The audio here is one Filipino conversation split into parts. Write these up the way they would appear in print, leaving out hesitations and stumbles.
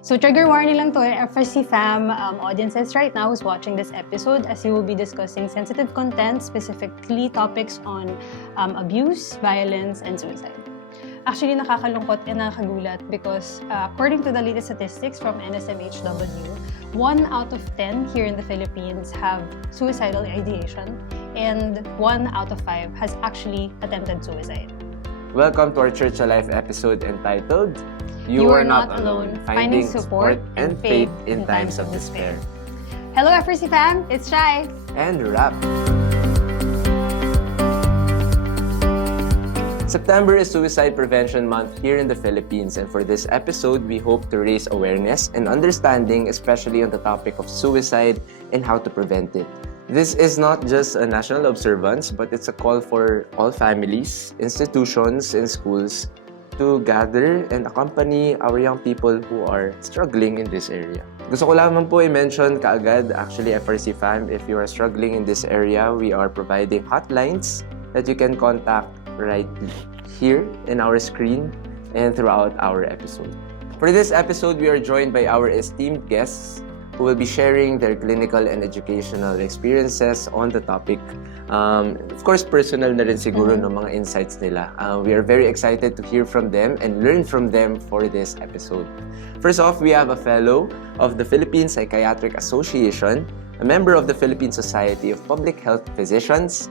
So trigger warning lang to, FRC fam audiences right now who's watching this episode, as you will be discussing sensitive content, specifically topics on abuse, violence, and suicide. Actually, nakakalungkot and nakakagulat because according to the latest statistics from NSMHW, 1 out of 10 here in the Philippines have suicidal ideation, and 1 out of 5 has actually attempted suicide. Welcome to our Church Alive episode entitled You Are Not Alone, Finding Support and Faith in Times of Despair. Hello FRC fam, it's Shai. And Rap. September is Suicide Prevention Month here in the Philippines, and for this episode, we hope to raise awareness and understanding, especially on the topic of suicide and how to prevent it. This is not just a national observance, but it's a call for all families, institutions, and schools to gather and accompany our young people who are struggling in this area. Gusto ko lamang po i-mention kaagad, actually FRC fam, if you are struggling in this area, we are providing hotlines that you can contact right here in our screen and throughout our episode. For this episode, we are joined by our esteemed guests who will be sharing their clinical and educational experiences on the topic. Of course, personal na rin siguro ng mga insights nila. We are very excited to hear from them and learn from them for this episode. First off, we have a fellow of the Philippine Psychiatric Association, a member of the Philippine Society of Public Health Physicians,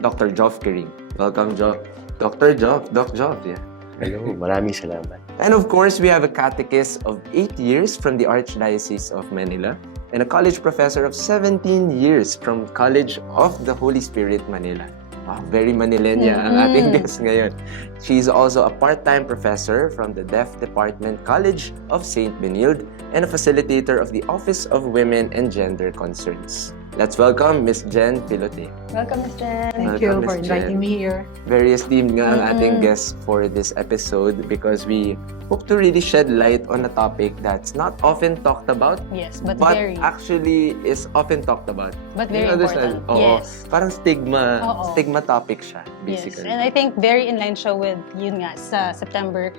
Dr. Joff Kering. Welcome, Joff. Dr. Joff. Doc Joff, yeah. Hello, maraming salamat. And of course, we have a catechist of 8 years from the Archdiocese of Manila and a college professor of 17 years from College of the Holy Spirit, Manila. Wow, very Manilenya ang ating guest ngayon. She's also a part-time professor from the Deaf Department College of St. Benilde and a facilitator of the Office of Women and Gender Concerns. Let's welcome Ms. Jen Pilote. Welcome, Ms. Jen. Welcome, Thank you for Ms. inviting Jen. me here. Very esteemed nga ang ating guest for this episode because we hope to really shed light on a topic that's not often talked about, Yes, but very. actually is often talked about. But very You understand? important. Oo. Yes. Parang stigma Oo. topic siya, Yes, basically. and I think very in line siya with yun nga sa September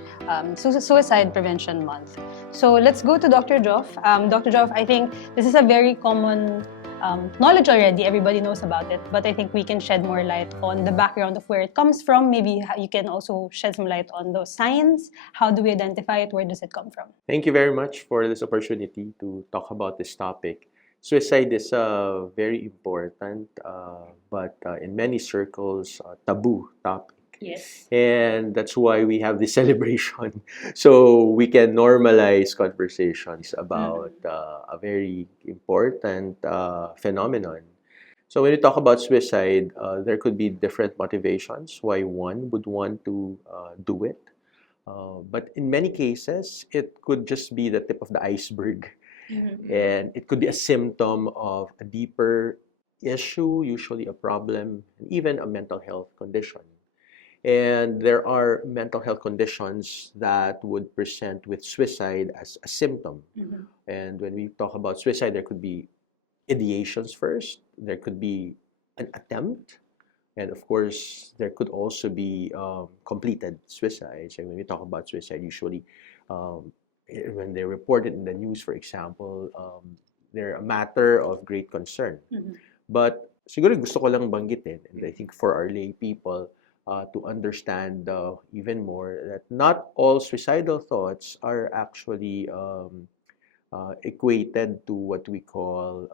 Suicide Prevention Month. So let's go to Dr. Joff. Dr. Joff, I think this is a very common knowledge already. Everybody knows about it, but I think we can shed more light on the background of where it comes from. Maybe you can also shed some light on those signs. How do we identify it? Where does it come from? Thank you very much for this opportunity to talk about this topic. Suicide is a very important, but in many circles, taboo topic. Yes. And that's why we have this celebration, so we can normalize conversations about a very important phenomenon. So when you talk about suicide, there could be different motivations why one would want to do it. But in many cases, it could just be the tip of the iceberg. And it could be a symptom of a deeper issue, usually a problem, and even a mental health condition. And there are mental health conditions that would present with suicide as a symptom. And when we talk about suicide, there could be ideations first, there could be an attempt, and of course, there could also be completed suicides. And when we talk about suicide, usually when they report it in the news, for example, they're a matter of great concern. But siguro gusto ko lang banggitin, and I think for our lay people, to understand even more that not all suicidal thoughts are actually equated to what we call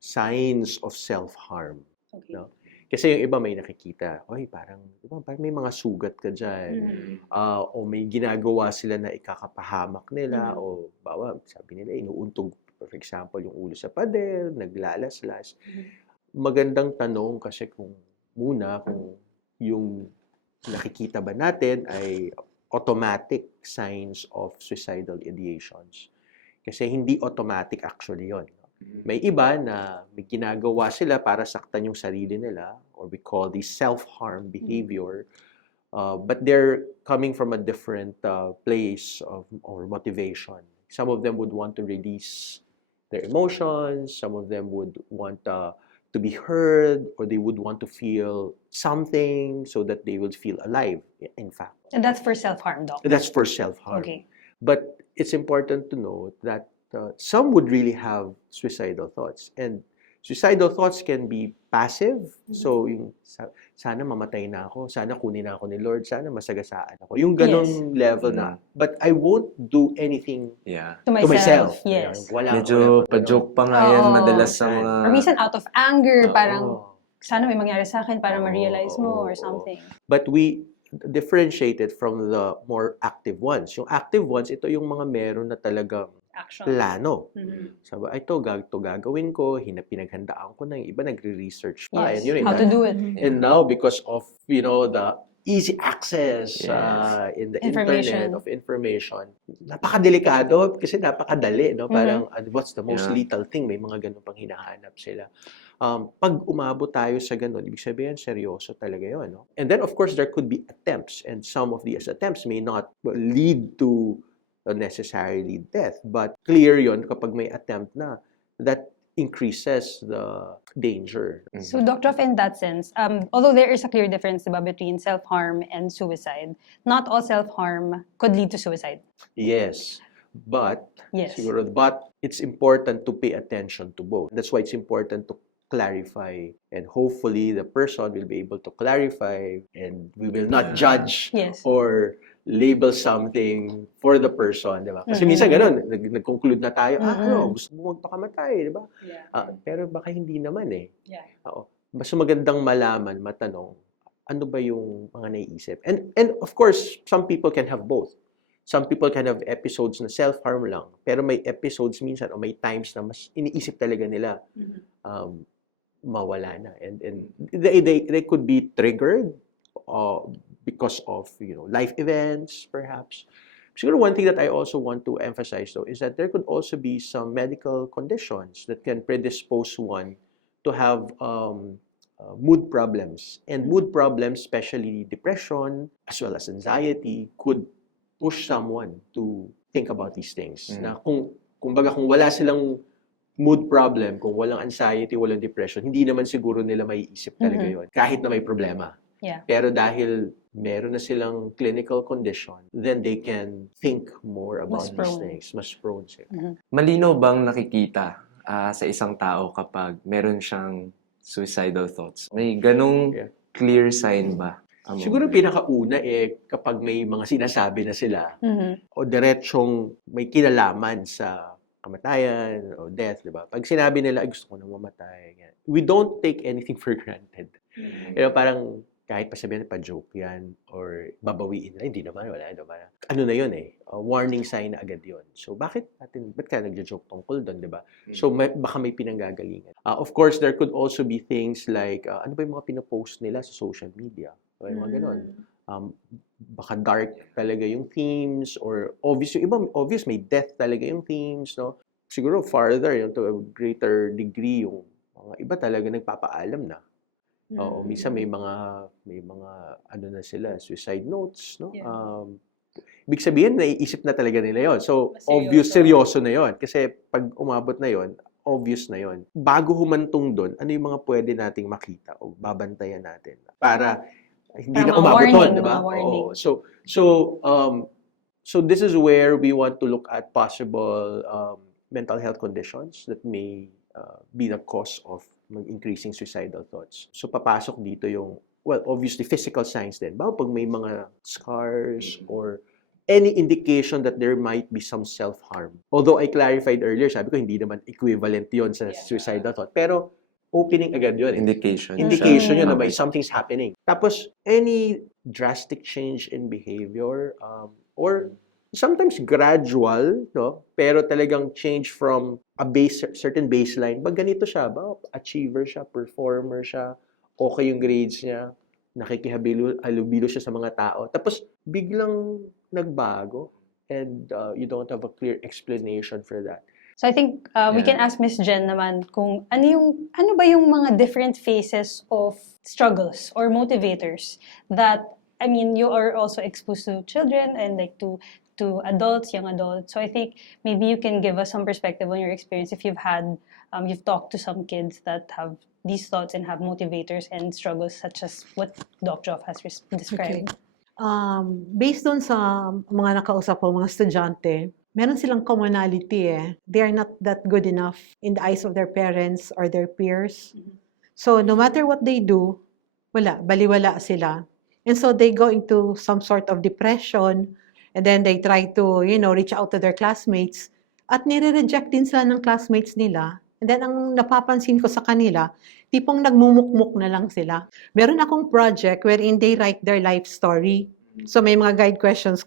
signs of self-harm. Okay. No? Kasi yung iba may nakikita, oy parang may mga sugat ka dyan. O may ginagawa sila na ikakapahamak nila, o bawa, sabi nila, inuuntog, for example, yung ulo sa pader, naglalaslas. Magandang tanong kasi kung yung nakikita ba natin ay automatic signs of suicidal ideations. Kasi hindi automatic actually yon. May iba na may ginagawa sila para saktan yung sarili nila, or we call this self-harm behavior, but they're coming from a different place or motivation. Some of them would want to release their emotions, some of them would want to be heard, or they would want to feel something so that they would feel alive, in fact. And that's for self-harm, Doc. That's for self-harm. Okay. But it's important to note that some would really have suicidal thoughts. And suicidal thoughts can be passive. So, yung sana mamatay na ako, sana kunin na ako ni Lord, sana masagasaan ako. Yung ganong level na. But I won't do anything Yeah. To to myself. Yes. Medyo pa-joke pa nga yan Oo. madalas sa mga... Or minsan out of anger, Oo. parang sana may mangyari sa akin para Oo, ma-realize mo oo, or oo. something. But we differentiate it from the more active ones. Yung active ones, ito yung mga meron na talagang Action. plano. Mhm. Sabi, ito gagawin ko, pinaghandaan ko na, yung iba nagre-research pa. Yes. And, yun, How to do it. and now, because of, the easy access in the Information. internet of information, napakadelikado kasi napakadali, no? Parang, what's the most Yeah. lethal thing? May mga ganun pang hinahanap sila. Pag umabot tayo sa ganun, ibig sabihin, seryoso talaga yun, no? And then, of course, there could be attempts, and some of these attempts may not lead to necessarily death, but clear yon kapag may attempt na, that increases the danger. So, Dr. Of, in that sense, although there is a clear difference diba, between self-harm and suicide, not all self-harm could lead to suicide. Yes, but Yes. siguro, but it's important to pay attention to both. That's why it's important to clarify, and hopefully the person will be able to clarify, and we will not judge Yes. or label something for the person, di ba? Kasi minsan ganun, nag-conclude na tayo, gusto mo magpakamatay, di ba? Yeah. Pero baka hindi naman eh. Yeah. Oo. Mas magandang malaman, matanong, ano ba yung mga naiisip? And of course, some people can have both. Some people can have episodes na self-harm lang, pero may episodes minsan o may times na mas iniisip talaga nila mawala na. And they could be triggered because of, life events, perhaps. Siguro one thing that I also want to emphasize, though, is that there could also be some medical conditions that can predispose one to have mood problems. And mood problems, especially depression, as well as anxiety, could push someone to think about these things. Na kung wala silang mood problem, kung walang anxiety, walang depression, hindi naman siguro nila maiisip talaga yon kahit na may problema. Yeah. Pero dahil meron na silang clinical condition, then they can think more about these things. Mas prone sila. Malinaw bang nakikita sa isang tao kapag meron siyang suicidal thoughts? May ganong clear sign ba? Siguro pinakauna kapag may mga sinasabi na sila o diretsyong may kinalaman sa kamatayan o death, di ba? Pag sinabi nila, ay, gusto ko na mamatay. We don't take anything for granted. Parang kahit pa sabihin pa joke yan or babawiin na, hindi naman, wala naman. Ano na yun warning sign na agad yun. So ba't ka nagja-joke tungkol doon, di ba? So baka may pinanggagalingan. Of course, there could also be things like, ano ba yung mga pinopost nila sa social media? O yung mga ganon. Baka dark talaga yung themes or obvious, yung iba, obvious may death talaga yung themes, no? Siguro farther, to a greater degree, yung mga iba talaga nagpapaalam na. Oo, minsan may mga ano na sila, suicide notes, no? Ibig sabihin, naiisip na talaga nila yon. So, obvious, seryoso na yon. Kasi pag umabot na yon, obvious na yon. Bago humantong doon, ano yung mga pwede nating makita o babantayan natin para hindi na umabot doon, di ba? Oo. So this is where we want to look at possible mental health conditions that may be the cause of increasing suicidal thoughts. So papasok dito yung, well, obviously physical signs din. Ba pag may mga scars or any indication that there might be some self-harm. Although I clarified earlier, sabi ko hindi naman equivalent yon sa suicidal thought. Pero opening agad yun. Indication yun na may something's happening. Tapos, any drastic change in behavior or sometimes gradual, no? Pero talagang change from a certain baseline. Pag ganito siya, achiever siya, performer siya, okay yung grades niya, nakikihalubilo siya sa mga tao. Tapos, biglang nagbago and you don't have a clear explanation for that. So I think we can ask Miss Jen naman kung ano ba yung mga different phases of struggles or motivators that, I mean, you are also exposed to children and like to adults, young adults. So I think maybe you can give us some perspective on your experience if you've talked to some kids that have these thoughts and have motivators and struggles such as what Dr. Off has described. Based on sa mga nakausap ko, mga estudyante, meron silang commonality eh. They are not that good enough in the eyes of their parents or their peers. So no matter what they do, baliwala sila. And so they go into some sort of depression, and then they try to, reach out to their classmates. At nire-reject din sila ng classmates nila. And then ang napapansin ko sa kanila, tipong nagmumukmuk na lang sila. Meron akong project wherein they write their life story. So may mga guide questions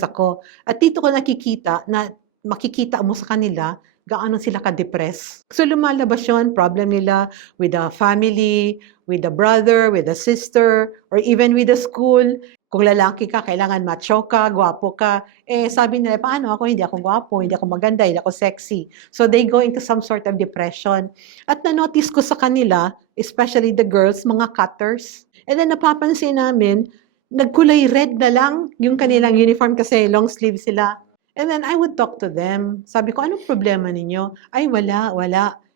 ako. At dito ko nakikita na makikita mo sa kanila gaano sila ka-depress. So lumalabas yun, problem nila with the family, with the brother, with the sister, or even with the school. Kung lalaki ka, kailangan macho ka, gwapo ka. Sabi nila, paano ako? Hindi ako gwapo, hindi ako maganda, hindi ako sexy. So they go into some sort of depression. At na-notice ko sa kanila, especially the girls, mga cutters. And then napapansin namin, nagkulay red na lang yung kanilang uniform kasi long sleeve sila. And then I would talk to them. Sabi ko, anong problema ninyo? Ay, wala.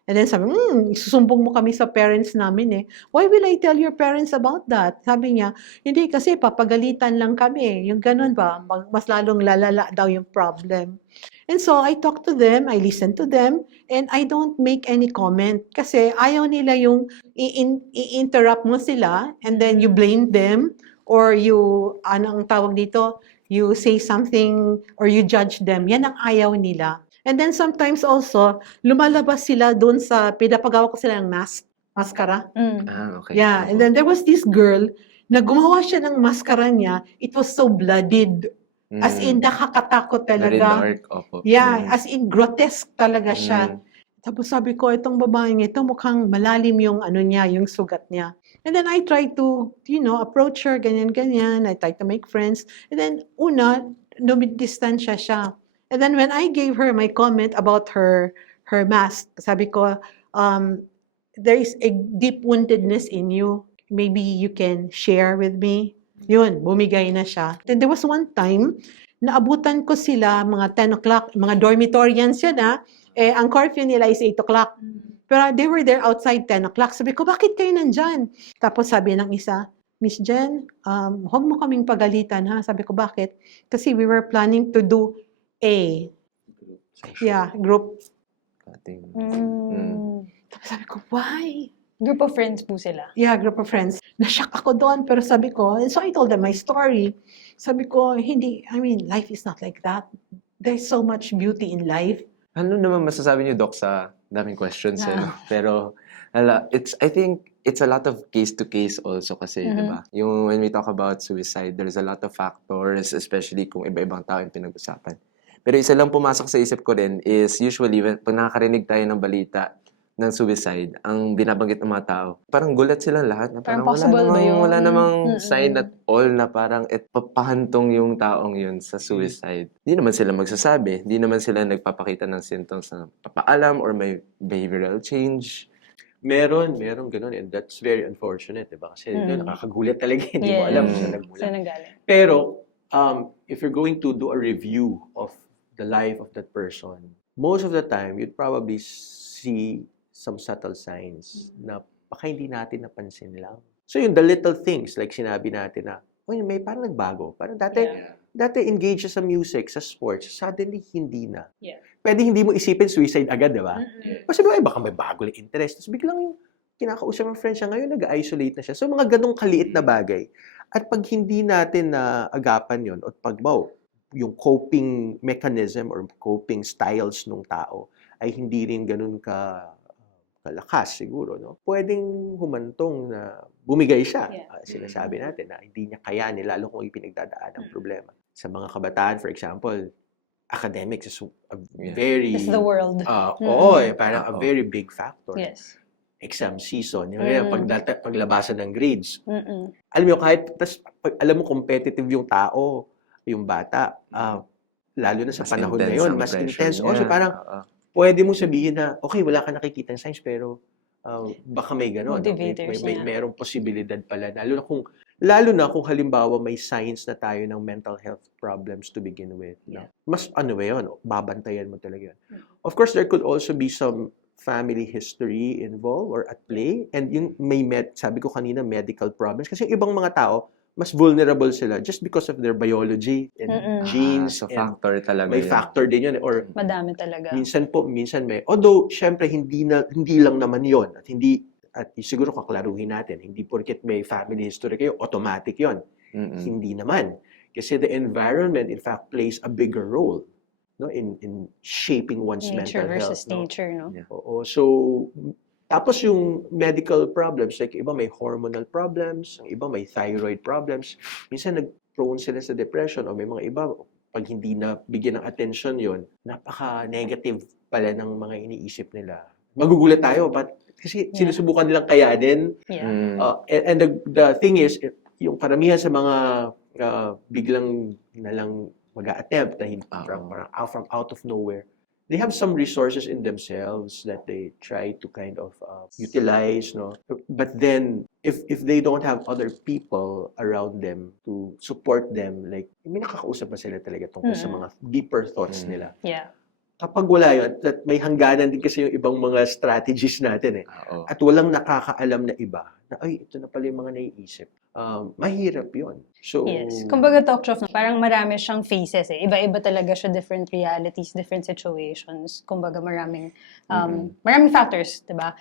And then sabi, isusumbong mo kami sa parents namin eh. Why will I tell your parents about that? Sabi niya, hindi kasi papagalitan lang kami. Yung ganun ba? Mas lalong lalala daw yung problem. And so I talk to them, I listen to them, and I don't make any comment. Kasi ayaw nila yung i-interrupt mo sila, and then you blame them, or you, anong tawag dito, you say something, or you judge them. Yan ang ayaw nila. And then sometimes also, lumalabas sila doon sa, pinapagawa ko sila ng maskara. Okay. Yeah, and then there was this girl, na gumawa siya ng maskara niya, it was so bloodied. As in, nakakatakot Very talaga. dark. Opo. Yeah, as in, grotesque talaga siya. Tapos sabi ko, itong babaeng ito, mukhang malalim yung ano niya, yung sugat niya. And then I try to, approach her, ganyan. I try to make friends. And then, dumidistansya siya. And then when I gave her my comment about her mask, sabi ko, there is a deep woundedness in you. Maybe you can share with me. Yun, bumigay na siya. Then there was one time, naabutan ko sila mga 10 o'clock, mga dormitorians yan ang curfew nila is 8 o'clock. Pero they were there outside 10 o'clock. Sabi ko, bakit kayo nandyan? Tapos sabi ng isa, Miss Jen, huwag mo kaming pagalitan ha. Sabi ko, bakit? Kasi we were planning to do group. Tapos sabi ko, why? Group of friends po sila. Yeah, group of friends. Nashock ako doon, pero sabi ko, so I told them my story. Sabi ko, life is not like that. There's so much beauty in life. Ano naman masasabi niyo, Doc, sa daming questions? Pero, I think it's a lot of case-to-case also kasi, di ba? When we talk about suicide, there's a lot of factors, especially kung iba-ibang tao yung pinag-usapan. Pero isa lang pumasok sa isip ko din is usually, pag nakakarinig tayo ng balita ng suicide, ang binabanggit ng mga tao, parang gulat sila lahat. Na parang wala namang sign at all na parang papahantong yung taong yun sa suicide. Hindi naman sila magsasabi. Hindi naman sila nagpapakita ng symptoms na papaalam or may behavioral change. Meron ganun, and that's very unfortunate, diba? Kasi nakakagulat talaga, hindi mo alam kung saan nagmula. Pero, if you're going to do a review of the life of that person, most of the time, you'd probably see some subtle signs na baka hindi natin napansin lang. So yung the little things, like sinabi natin na, may parang nagbago. Parang dati engaged siya sa music, sa sports, suddenly hindi na. Yeah. Pwede hindi mo isipin suicide agad, diba? Kasi baka may bago lang interest. Tapos biglang yung kinakausap ng friend siya, ngayon nag-isolate na siya. So mga ganong kaliit na bagay. At pag hindi natin na agapan yon at pag yung coping mechanism or coping styles ng tao ay hindi rin ganun kalakas siguro, no? Pwedeng humantong na bumigay siya. Sinasabi natin na hindi niya kayanin, lalo kung ipinagdadaan ang problema. Sa mga kabataan, for example, academics is a very... It's the world. Parang a very big factor. Yes. Exam season. Yung paglabasan ng grades. Alam mo, alam mo, competitive yung tao, yung bata, lalo na sa panahon na yun, mas intense. Also, parang, pwede mo sabihin na, okay, wala ka nakikita ng signs, pero baka may gano'n. May merong posibilidad pala. Lalo na kung halimbawa may signs na tayo ng mental health problems to begin with. No? Mas babantayan mo talaga yun. Of course, there could also be some family history involved or at play. And yung sabi ko kanina, medical problems. Kasi yung ibang mga tao, mas vulnerable sila just because of their biology and Mm-mm. genes So and factor talaga may yun. factor din yun or Madami talaga. minsan may although syempre hindi lang naman yon at siguro kaklaruhin natin hindi porket may family history kayo automatic yon. Mm-mm. Hindi naman kasi the environment in fact plays a bigger role no in shaping one's Nature mental health versus no. nature, no? Yeah. Oo. So, tapos yung medical problems, like iba may hormonal problems, ang iba may thyroid problems. Minsan nag-prone sila sa depression o may mga iba, pag hindi na bigyan ng attention yon napaka-negative pala ng mga iniisip nila. Magugulat tayo, but kasi Yeah. sinusubukan nilang kayanin. Yeah. And the thing is, yung karamihan sa mga biglang na lang mag-a-attempt na from out of nowhere, they have some resources in themselves that they try to kind of utilize, no? But then, if they don't have other people around them to support them, like, may nakakausap na sila talaga tungkol sa mga deeper thoughts nila. Yeah. Kapag wala yun, at may hangganan din kasi yung ibang mga strategies natin eh. Oo. At walang nakakaalam na iba, na ay, ito na pala yung mga naiisip. Mahirap yun. So, Yes. Kumbaga, talk show, parang marami siyang phases eh. Iba-iba talaga siya, different realities, different situations. Kumbaga, maraming factors, di ba?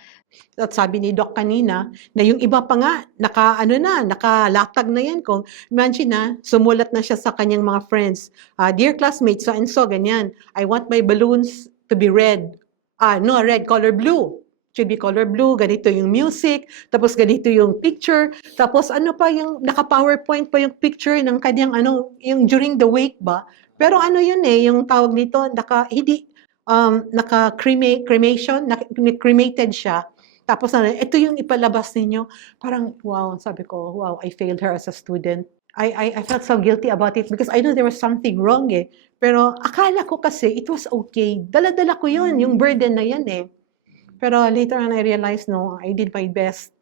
At sabi ni Doc kanina, na yung iba pa nga, nakalatag na yan. Kung imagine na, sumulat na siya sa kanyang mga friends. Dear classmates, so and so, ganyan. I want my balloons to be red. No, red, color blue. Should be color blue, ganito yung music, tapos ganito yung picture, tapos ano pa yung, naka-PowerPoint pa yung picture ng kanyang yung during the wake ba? Pero ano yun yung tawag nito, cremation, cremated siya. Tapos ito yung ipalabas ninyo. Parang, wow, sabi ko, wow, I failed her as a student. I felt so guilty about it because I know there was something wrong eh. Pero akala ko kasi it was okay. Dala-dala ko yun, yung burden na yan eh. Pero later on I realized, no, I did my best.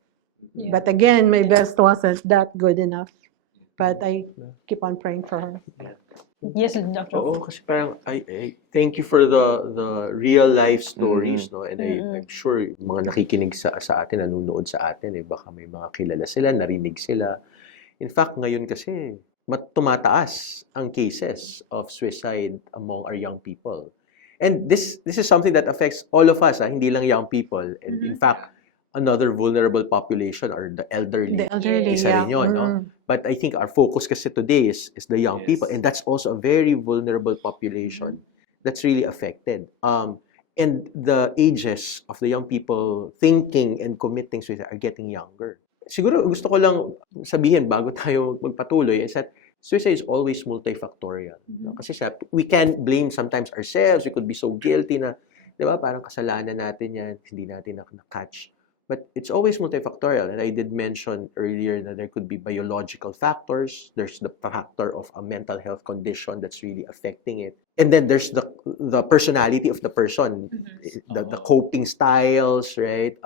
Yeah. But again, my best wasn't that good enough. But I keep on praying for her. Yes, Dr. oo, kasi parang I thank you for the real life stories, no? And I'm sure yung mga nakikinig sa atin, nanonood sa atin, baka may mga kilala sila, narinig sila. In fact, ngayon kasi, tumataas ang cases of suicide among our young people. And this is something that affects all of us, hindi lang young people. And in fact, another vulnerable population are the elderly. The elderly, Isa rin yun, no? But I think our focus kasi today is the young people. And that's also a very vulnerable population that's really affected. And the ages of the young people thinking and committing suicide are getting younger. Siguro gusto ko lang sabihin bago tayo magpatuloy is that suicide is always multifactorial. No? Kasi we can blame sometimes ourselves. We could be so guilty na, di ba, parang kasalanan natin yan, hindi natin na-catch. But it's always multifactorial. And I did mention earlier that there could be biological factors. There's the factor of a mental health condition that's really affecting it. And then there's the personality of the person, the coping styles, right?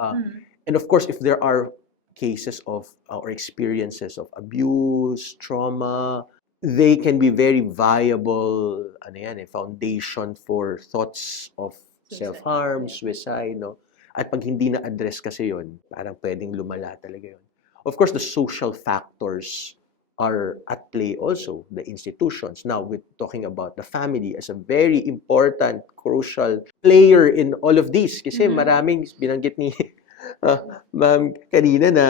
And of course, if there are cases of or experiences of abuse, trauma, they can be very viable foundation for thoughts of self-harm, suicide, no? At pag hindi na-address kasi yun, parang pwedeng lumala talaga yun. Of course, the social factors are at play also, the institutions. Now, we're talking about the family as a very important, crucial player in all of this. Kasi maraming binanggit ni ma'am kanina na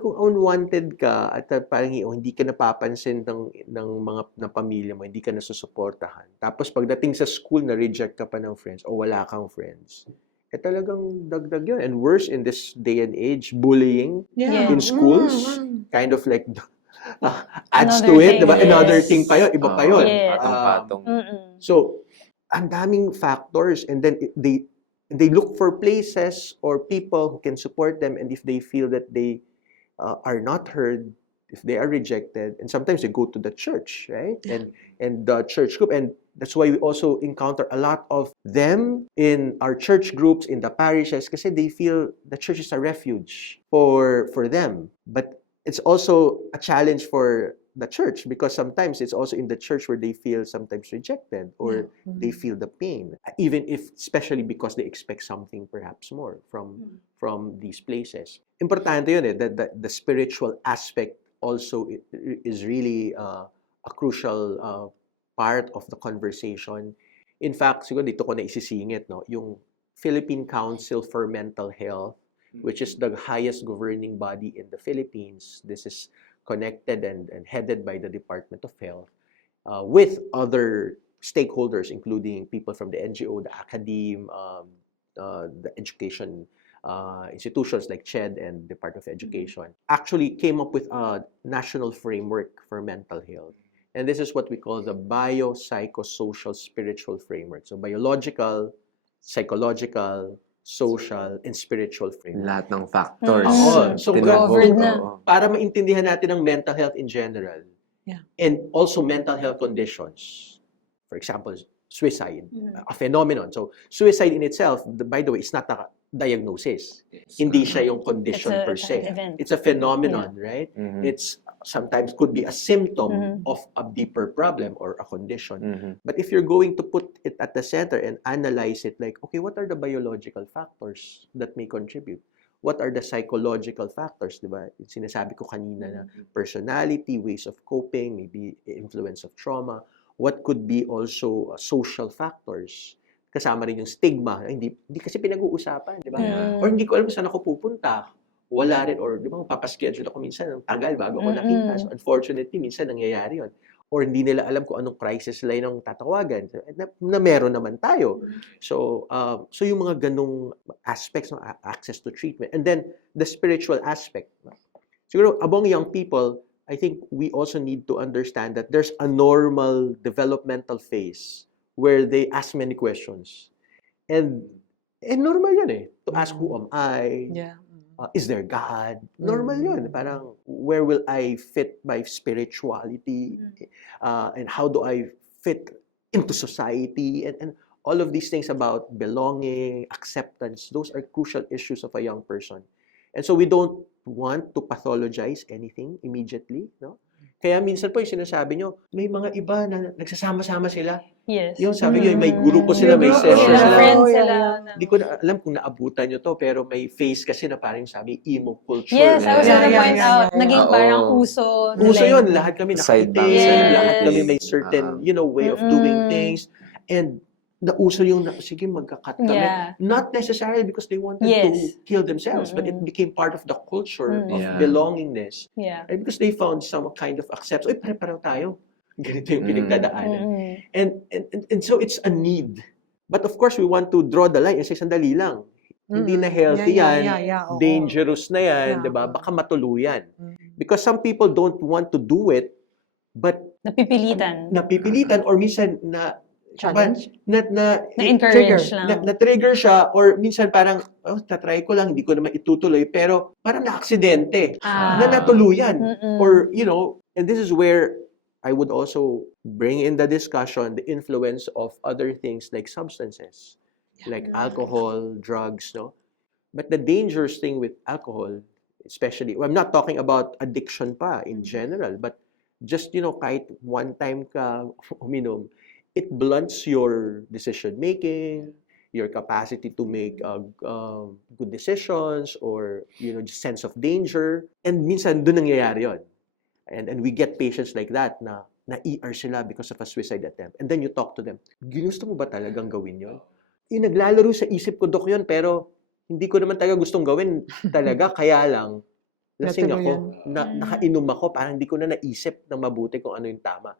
kung unwanted ka at parang hindi ka napapansin ng mga pamilya mo, hindi ka nasusuportahan. Tapos pagdating sa school, na-reject ka pa ng friends o wala kang friends. Talagang dagdag yun. And worse in this day and age, bullying in schools, kind of like adds to it. Diba? Another thing pa yun, iba pa yun. Patong-patong. So, ang daming factors and then they look for places or people who can support them, and if they feel that they are not heard, if they are rejected, and sometimes they go to the church, right? And the church group, and that's why we also encounter a lot of them in our church groups, in the parishes, kasi they feel the church is a refuge for them. But it's also a challenge for the church because sometimes it's also in the church where they feel sometimes rejected or they feel the pain, even if especially because they expect something perhaps more from these places. Importante yun the spiritual aspect also is really a crucial part of the conversation. In fact, siguro dito ko na isisingit, no, yung Philippine Council for Mental Health, which is the highest governing body in the Philippines. This is connected and headed by the Department of Health with other stakeholders, including people from the NGO, the academe, the education institutions like CHED and Department of Education, actually came up with a national framework for mental health. And this is what we call the biopsychosocial spiritual framework. So biological, psychological, social, and spiritual framework. Lahat ng factors. Oo. So, Covered na. Oo. para maintindihan natin ang mental health in general, Yeah. and also mental health conditions. For example, suicide, a phenomenon. So, suicide in itself, by the way, is not a diagnosis. Hindi siya yung condition It's a- per it's se. an event. It's a phenomenon, right? Mhm. It's sometimes could be a symptom Mhm. of a deeper problem or a condition. Mhm. But if you're going to put it at the center and analyze it like, okay, what are the biological factors that may contribute? What are the psychological factors, di ba? Sinasabi ko kanina na personality, ways of coping, maybe influence of trauma. What could be also social factors? Kasama rin yung stigma. Hindi kasi pinag-uusapan, di ba? Yeah. Or hindi ko alam saan ako pupunta. Wala rin. Or di ba, papaschedule ako minsan ng tagal bago ako nakita. So, unfortunately, minsan nangyayari yun. Or hindi nila alam kung anong crisis line ang tatawagan. Na meron naman tayo. So, so yung mga ganong aspects ng access to treatment. And then, the spiritual aspect. Siguro, among young people, I think we also need to understand that there's a normal developmental phase where they ask many questions. And normal yun eh. To ask, who am I? Yeah. Is there God? Normal yun. Parang, where will I fit my spirituality? And how do I fit into society? And all of these things about belonging, acceptance, those are crucial issues of a young person. And so we don't want to pathologize anything immediately, no? Kaya minsan po yung sinasabi nyo, may mga iba na nagsasama-sama sila. Yes. Yung sabi nyo, may grupo sila, may Grupo session sila. sila. Friends Oh, yeah, sila. yeah. Hindi ko na alam kung naabutan nyo to, pero may face kasi na parang sabi, emo culture. Yes, I was Yeah, gonna yeah, point yeah, out. yeah. Naging Oo. parang uso. Uso like- yun, lahat kami Side nakaitim, back, side lahat back. kami may certain, way of doing things. And nauso yung, sige, magka-cut kami. Yeah. Not necessarily because they wanted Yes. to kill themselves, but it became part of the culture of Yeah. belongingness. Yeah. And because they found some kind of acceptance. Uy, pare-pareho tayo. Ganito yung Mm. pinagdadaanan. Mm-mm. And so it's a need. But of course, we want to draw the line. Kasi sandali lang. Hindi na healthy yan. Oo. Dangerous na yan. Yeah. Diba? Baka matuluyan. Mm. Because some people don't want to do it, but Napipilitan. napipilitan or minsan Challenge? Na-encourage lang. na-trigger siya or minsan parang, tatry ko lang, hindi ko naman itutuloy, pero parang na-aksidente, Ah. na natuluyan. Mm-mm. Or, and this is where I would also bring in the discussion the influence of other things like substances, like alcohol, drugs, no? But the dangerous thing with alcohol, especially, I'm not talking about addiction pa in general, but just, kahit one time ka uminom, it blunts your decision-making, your capacity to make good decisions, or, just sense of danger. And minsan, doon nangyayari yun. And we get patients like that na ER sila because of a suicide attempt. And then you talk to them, ginusto mo ba talagang gawin yun? Yung naglalaro sa isip ko, Dok, yun, pero hindi ko naman talaga gustong gawin talaga, kaya lang, lasing ako, nakainom ako, parang hindi ko na naisip ng mabuti kung ano yung tama.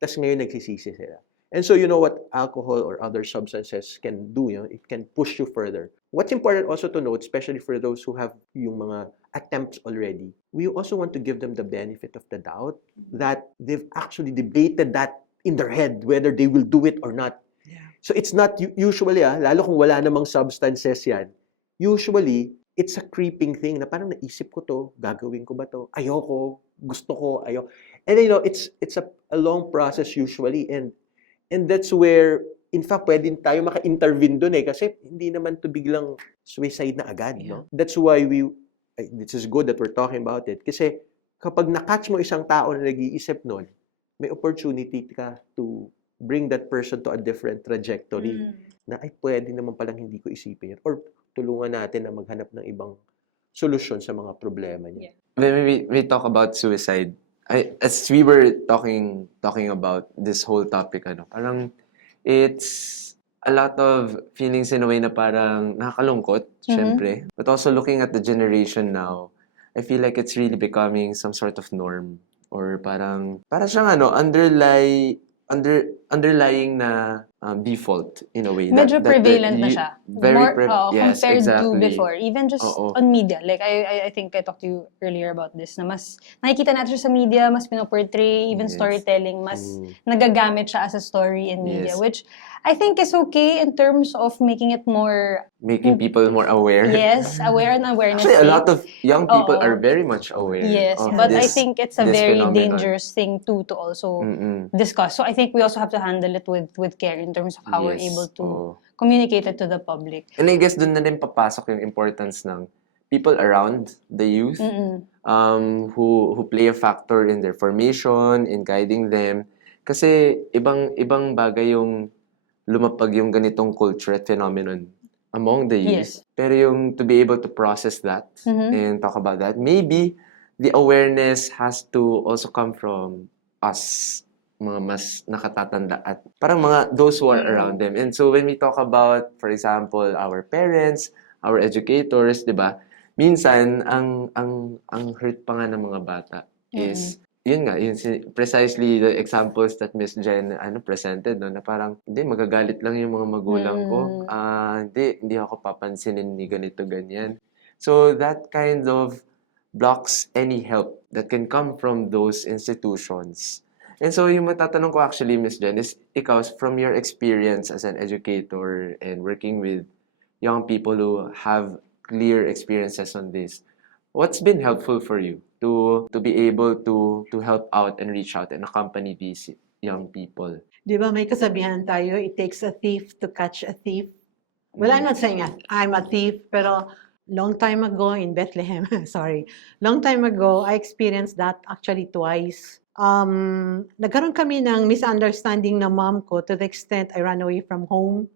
Tapos ngayon nagsisisi sila. And so you know what alcohol or other substances can do, it can push you further. What's important also to note, especially for those who have yung mga attempts already, we also want to give them the benefit of the doubt that they've actually debated that in their head, whether they will do it or not. Yeah. So it's not usually, lalo kung wala namang substances yan, usually, it's a creeping thing na parang naisip ko to, gagawin ko ba to? Ayoko, gusto ko, ayoko. And it's a long process usually, and that's where, in fact, pwede tayo maka-intervene dun kasi hindi naman to biglang suicide na agad, no? That's why this is good that we're talking about it. Kasi kapag na-catch mo isang tao na nag-iisip nun, may opportunity ka to bring that person to a different trajectory. Na, pwede naman palang hindi ko isipin yun. Or tulungan natin na maghanap ng ibang solusyon sa mga problema niya. When we talk about suicide, as we were talking about this whole topic, parang it's a lot of feelings in a way na parang nakakalungkot, syempre. But also looking at the generation now, I feel like it's really becoming some sort of norm. Or parang siyang underlying na default in a way. Medyo prevalent na siya. Very yes, compared exactly. to before. Even just on media. Like, I think I talked to you earlier about this, na mas nakikita natin siya sa media, mas pinoportray, even storytelling, mas nagagamit siya as a story in media, which I think is okay in terms of making it more... Making people more aware. Yes, aware and awareness. Actually, a lot of young people are very much aware. Yes, of but this, I think it's a very phenomenon. dangerous thing to also discuss. So I think we also have to handle it with care in terms of how we're able to communicate it to the public. And I guess dun na din papasok yung importance ng people around the youth who play a factor in their formation, in guiding them. Kasi ibang bagay yung lumapag yung ganitong culture at phenomenon among the youth. Pero yung to be able to process that and talk about that, maybe the awareness has to also come from us, mga mas nakatatanda at parang mga those who are around them. And so when we talk about, for example, our parents, our educators, di ba? Minsan, ang hurt pa nga ng mga bata is yun nga, precisely the examples that Miss Jen presented, no, na parang, hindi, magagalit lang yung mga magulang ko. Hindi ako papansinin ni ganito, ganyan. So that kind of blocks any help that can come from those institutions. And so yung matatanong ko actually, Miss Jen, is ikaw, from your experience as an educator and working with young people who have clear experiences on this, what's been helpful for you to be able to help out and reach out and accompany these young people? Di ba may kasabihan tayo, it takes a thief to catch a thief? Well, I'm not saying I'm a thief, pero long time ago in Bethlehem, long time ago, I experienced that actually twice. Nagkaroon kami ng misunderstanding ng mom ko to the extent I ran away from home.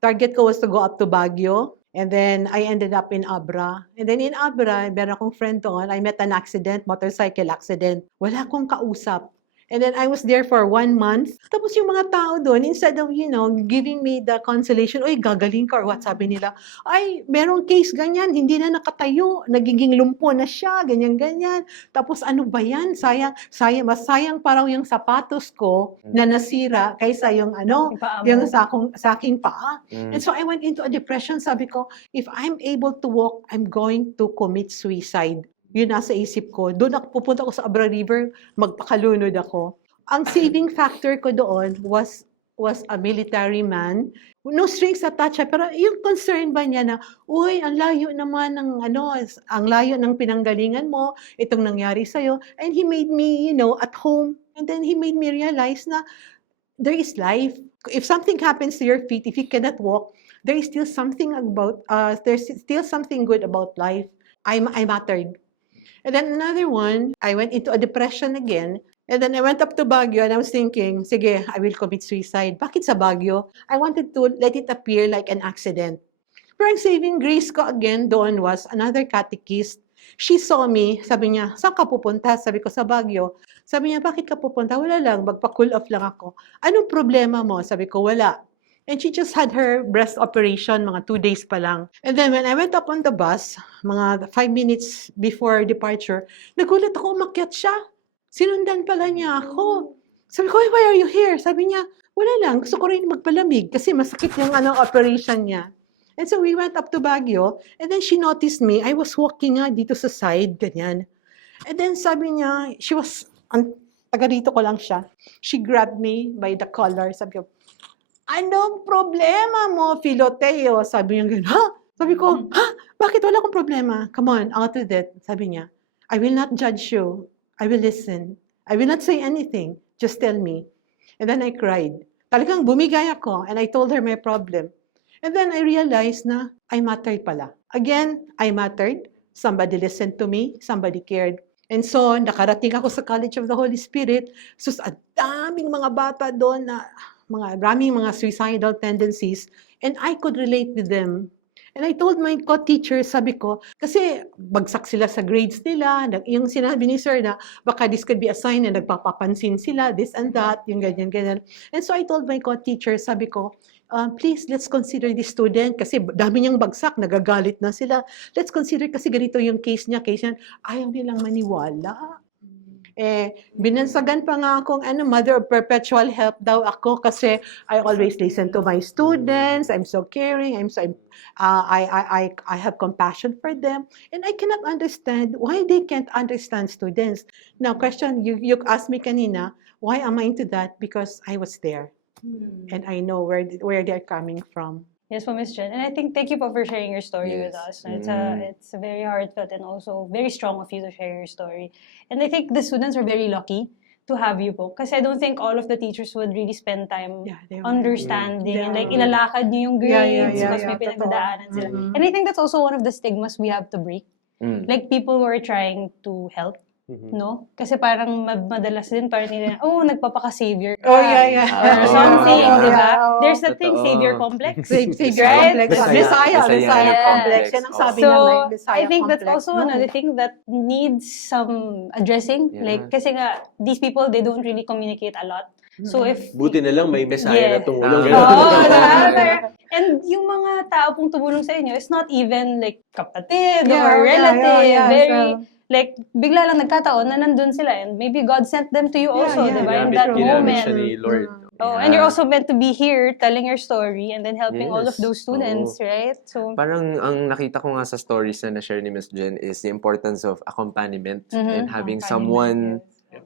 Target ko was to go up to Baguio. And then, I ended up in Abra. And then, in Abra, meron akong friend doon, I met an accident, motorcycle accident. Wala akong kausap. And then, I was there for 1 month. Tapos yung mga tao doon, instead of, giving me the consolation, oy, gagaling ka, or what sabi nila, ay, merong case ganyan, hindi na nakatayo, nagiging lumpo na siya, ganyan-ganyan. Tapos, ano ba yan? Mas sayang parang yung sapatos ko na nasira kaysa yung sa aking paa. And so, I went into a depression. Sabi ko, if I'm able to walk, I'm going to commit suicide. Yun nasa isip ko. Doon pupunta ako sa Abra River, magpakalunod ako. Ang saving factor ko doon was a military man. No strings attached, pero yung concern ba niya na, uy, ang layo naman ng ang layo ng pinanggalingan mo, itong nangyari sa'yo. And he made me, at home. And then he made me realize na there is life. If something happens to your feet, if you cannot walk, there is still something there's still something good about life. I mattered. And then another one, I went into a depression again. And then I went up to Baguio and I was thinking, sige, I will commit suicide. Bakit sa Baguio? I wanted to let it appear like an accident. Pero ang saving grace ko again doon was another catechist. She saw me, sabi niya, saan ka pupunta? Sabi ko, sa Baguio. Sabi niya, bakit ka pupunta? Wala lang, magpa-cool off lang ako. Anong problema mo? Sabi ko, wala. And she just had her breast operation, mga 2 days pa lang. And then when I went up on the bus, mga 5 minutes before departure, nagulat ako, umakyat siya. Sinundan pala niya ako. Sabi ko, why are you here? Sabi niya, wala lang, gusto ko rin magpalamig kasi masakit yung operation niya. And so we went up to Baguio, and then she noticed me. I was walking dito sa side, ganyan. And then sabi niya, taga dito ko lang siya. She grabbed me by the collar. Sabi ko, anong problema mo, Filoteo? Sabi niya gano'n, ha? Sabi ko, ha? Bakit wala akong problema? Come on, out with it. Sabi niya, I will not judge you. I will listen. I will not say anything. Just tell me. And then I cried. Talagang bumigay ako and I told her my problem. And then I realized na I mattered pala. Again, I mattered. Somebody listened to me. Somebody cared. And so, nakarating ako sa College of the Holy Spirit. So, ang daming mga bata doon na maraming mga suicidal tendencies, and I could relate with them. And I told my co-teacher, sabi ko, kasi bagsak sila sa grades nila, yung sinabi ni sir na baka this could be a sign na nagpapapansin sila, this and that, yung ganyan, ganyan. And so I told my co-teacher, sabi ko, please, let's consider this student kasi dami niyang bagsak, nagagalit na sila. Let's consider kasi ganito yung case niya, ayaw nilang maniwala. Binansagan pa nga akong mother of perpetual help daw ako kasi I always listen to my students. I'm so caring. I have compassion for them, and I cannot understand why they can't understand students. Now, question you asked me kanina, why am I into that? Because I was there, and I know where they're coming from. Yes, po, Miss Jen. And I think thank you po for sharing your story with Yes. us. It's very heartfelt and also very strong of you to share your story. And I think the students are very lucky to have you po. Kasi I don't think all of the teachers would really spend time Yeah, they were. understanding and like Yeah. ilalakad niyo yung grades Yeah, because may totoo. pinagdadaanan sila. Mhm. And I think that's also one of the stigmas we have to break. Like people who are trying to help, no? Kasi parang madalas din parang nila, nagpapaka-savior ka. Oh, yeah. Or something, Oh, di ba? yeah. There's that thing, Totoo. savior complex. Figure Right? complex. Bisaya Bisaya complex. complex. Yan ang sabi So, namin, Bisaya I think that's complex. also another thing that needs some addressing. Yeah. Like, kasi nga, these people, they don't really communicate a lot. So if... Buti na lang may Messiah na Yeah. tumulong. Oo, diba? And yung mga tao pong tumulong sa inyo, it's not even like kapatid or relative. Very, like, bigla lang nagkataon na nandun sila and maybe God sent them to you also, yeah. diba? In that Ginamit siya moment. ni Lord. Oh, and you're also meant to be here telling your story and then helping all of Yes. those students, right? So, Parang ang nakita ko nga sa stories na na-share ni Miss Jen is the importance of accompaniment and having someone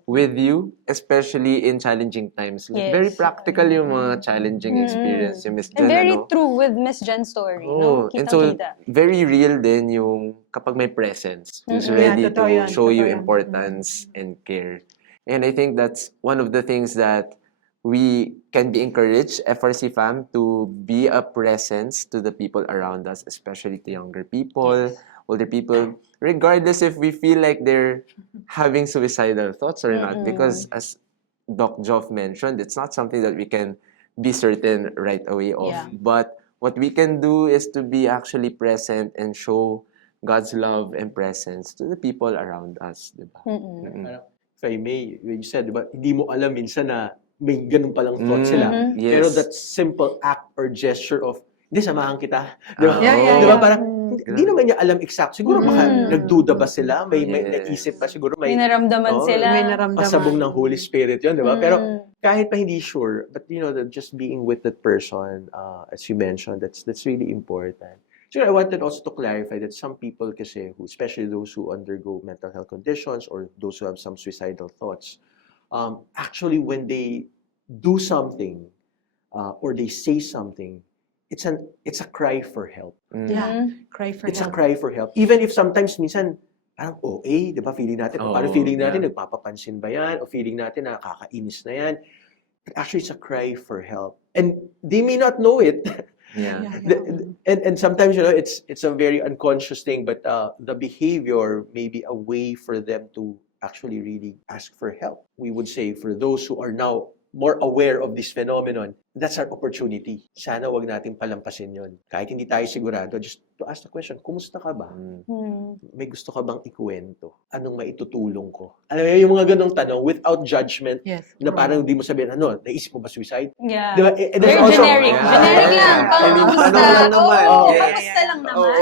with you, especially in challenging times. Like, Yes. very practical yung mga challenging experience yung Miss Jen. and very ano? true with Miss Jen's story, Oh, no? and so Kitang-kita. very real din yung kapag may presence who's Mm-mm. ready Yeah, totoo to yan, show you totoo yan. importance and care. And I think that's one of the things that we can be encouraged, FRC fam, to be a presence to the people around us, especially to younger people, older people, regardless if we feel like they're having suicidal thoughts or not. Because as Doc Joff mentioned, it's not something that we can be certain right away of. Yeah. But what we can do is to be actually present and show God's love and presence to the people around us. Diba? If I may, you said, diba, hindi mo alam minsan na may ganun palang thought sila. Yes. Pero that simple act or gesture of, hindi, samahan kita. Diba? Yeah. Diba? Parang, hindi naman niya alam exact. Siguro baka nagduda ba sila? May Yes. naisip ba? Siguro May may naramdaman sila. May naramdaman. pasabong ng Holy Spirit yun, diba? Pero kahit pa hindi sure, but you know, just being with that person, as you mentioned, that's really important. So I wanted also to clarify that some people kasi, especially those who undergo mental health conditions or those who have some suicidal thoughts, actually when they do something or they say something, it's a cry for help. Yeah, cry for It's a help. cry for help. Even if sometimes minsan parang OA, di ba? Feeling natin, parang feeling natin, nagpapapansin ba yan? O feeling natin, nakakainis na yan. But actually, it's a cry for help. And they may not know it. Yeah. And sometimes, you know, it's a very unconscious thing, but the behavior may be a way for them to actually really ask for help. We would say for those who are now more aware of this phenomenon, that's our opportunity. Sana wag natin palampasin yon. Kahit hindi tayo sigurado, just to ask the question, kumusta ka ba? May gusto ka bang ikuwento? Anong maitutulong ko? Alam mo yung mga ganong tanong without judgment Yes. na parang hindi mo sabihin, naisip mo ba suicide? Yeah. Di ba? And there's Very also- generic. Yeah. Generic lang. I mean, Kamusta? ano lang naman. Oo, Yes. kamusta lang naman.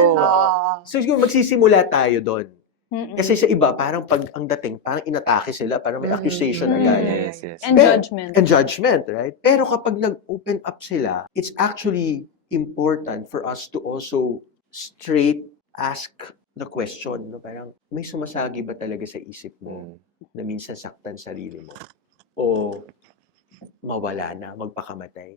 So siguro magsisimula tayo doon. Kasi sa iba, parang pag ang dating, parang inatake sila, parang may accusation agad. Yes. And Pero- judgment. And judgment, right? Pero kapag nag-open up sila, it's actually important for us to also straight ask the question, no? Parang, may sumasagi ba talaga sa isip mo na minsan saktan sarili mo? O mawala na, magpakamatay?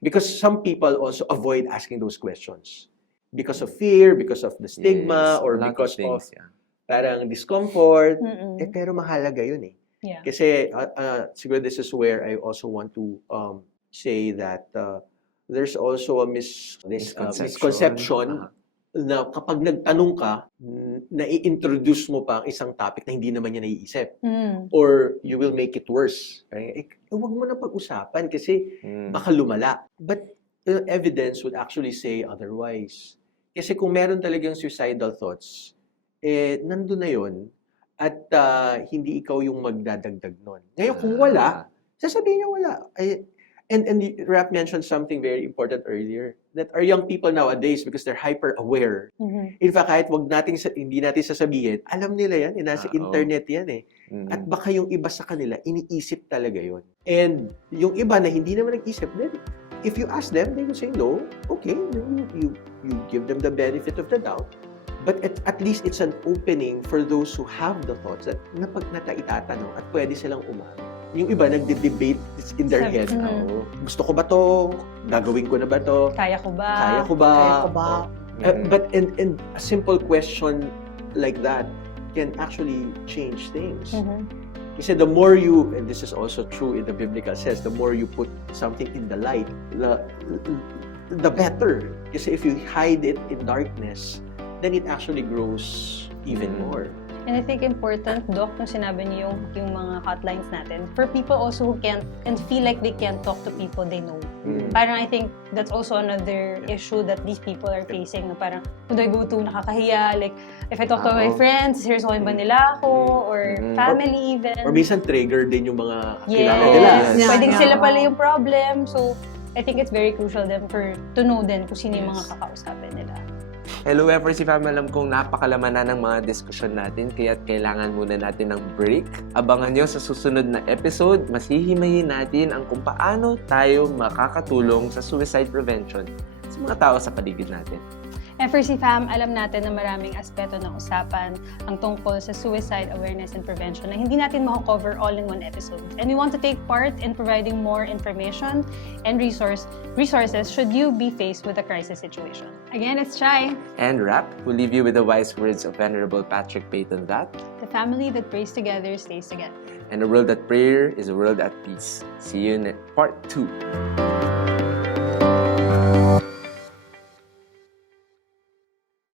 Because some people also avoid asking those questions. Because of fear, because of the stigma, Yes, or a lot because of things, yeah. parang discomfort. Mm-mm. Pero mahalaga yun eh. Yeah. Kasi siguro this is where I also want to say that there's also a misconception na kapag nagtanong ka, nai-introduce mo pa ang isang topic na hindi naman niya naiisip. Or you will make it worse. Right? Huwag mo na pag-usapan kasi baka lumala. But evidence would actually say otherwise. Kasi kung meron talagang suicidal thoughts, nandun na yun at hindi ikaw yung magdadagdag nun. Ngayon, kung wala, sasabihin niya wala. And Rap mentioned something very important earlier, that our young people nowadays, because they're hyper-aware, in fact, kahit hindi natin sasabihin, alam nila yan, nasa internet yan eh. At baka yung iba sa kanila, iniisip talaga yun. And yung iba na hindi naman nag-isip, then if you ask them, they will say no. Okay, then you give them the benefit of the doubt. But at least it's an opening for those who have the thoughts that itatanong at pwede silang umamin. Yung iba nagde-debate in their head. Gusto ko ba to? Gagawin ko na ba to? Kaya ko ba? Kaya ko ba? Kaya ko ba? But and a simple question like that can actually change things. He said the more you, and this is also true in the biblical sense, the more you put something in the light, the better. Kasi if you hide it in darkness, then it actually grows even more. And I think important, Doc, nung sinabi niyo yung mga hotlines natin, for people also who can't and feel like they can't talk to people they know. Parang I think that's also another issue that these people are facing, na parang, who do I go to? Nakakahiya. Like, if I talk to my friends, seryosohin ba nila ako? Or family even. Or minsan trigger din yung mga Yes. kilala nila. Yeah. Pwedeng sila pala yung problem. So, I think it's very crucial then to know din kung sino yung mga kakausapin nila. Hello, FRC fam. Alam kong napakalaman na ng mga diskusyon natin, kaya kailangan muna natin ng break. Abangan nyo sa susunod na episode, masihimayin natin ang kung paano tayo makakatulong sa suicide prevention sa mga tao sa paligid natin. FRC fam, alam natin na maraming aspeto ng usapan ang tungkol sa suicide awareness and prevention na hindi natin ma-cover all in one episode. And we want to take part in providing more information and resources should you be faced with a crisis situation. Again, it's Chai. And Rap, who leave you with the wise words of Venerable Patrick Peyton that The family that prays together stays together. and a world at prayer is a world at peace. See you in part 2.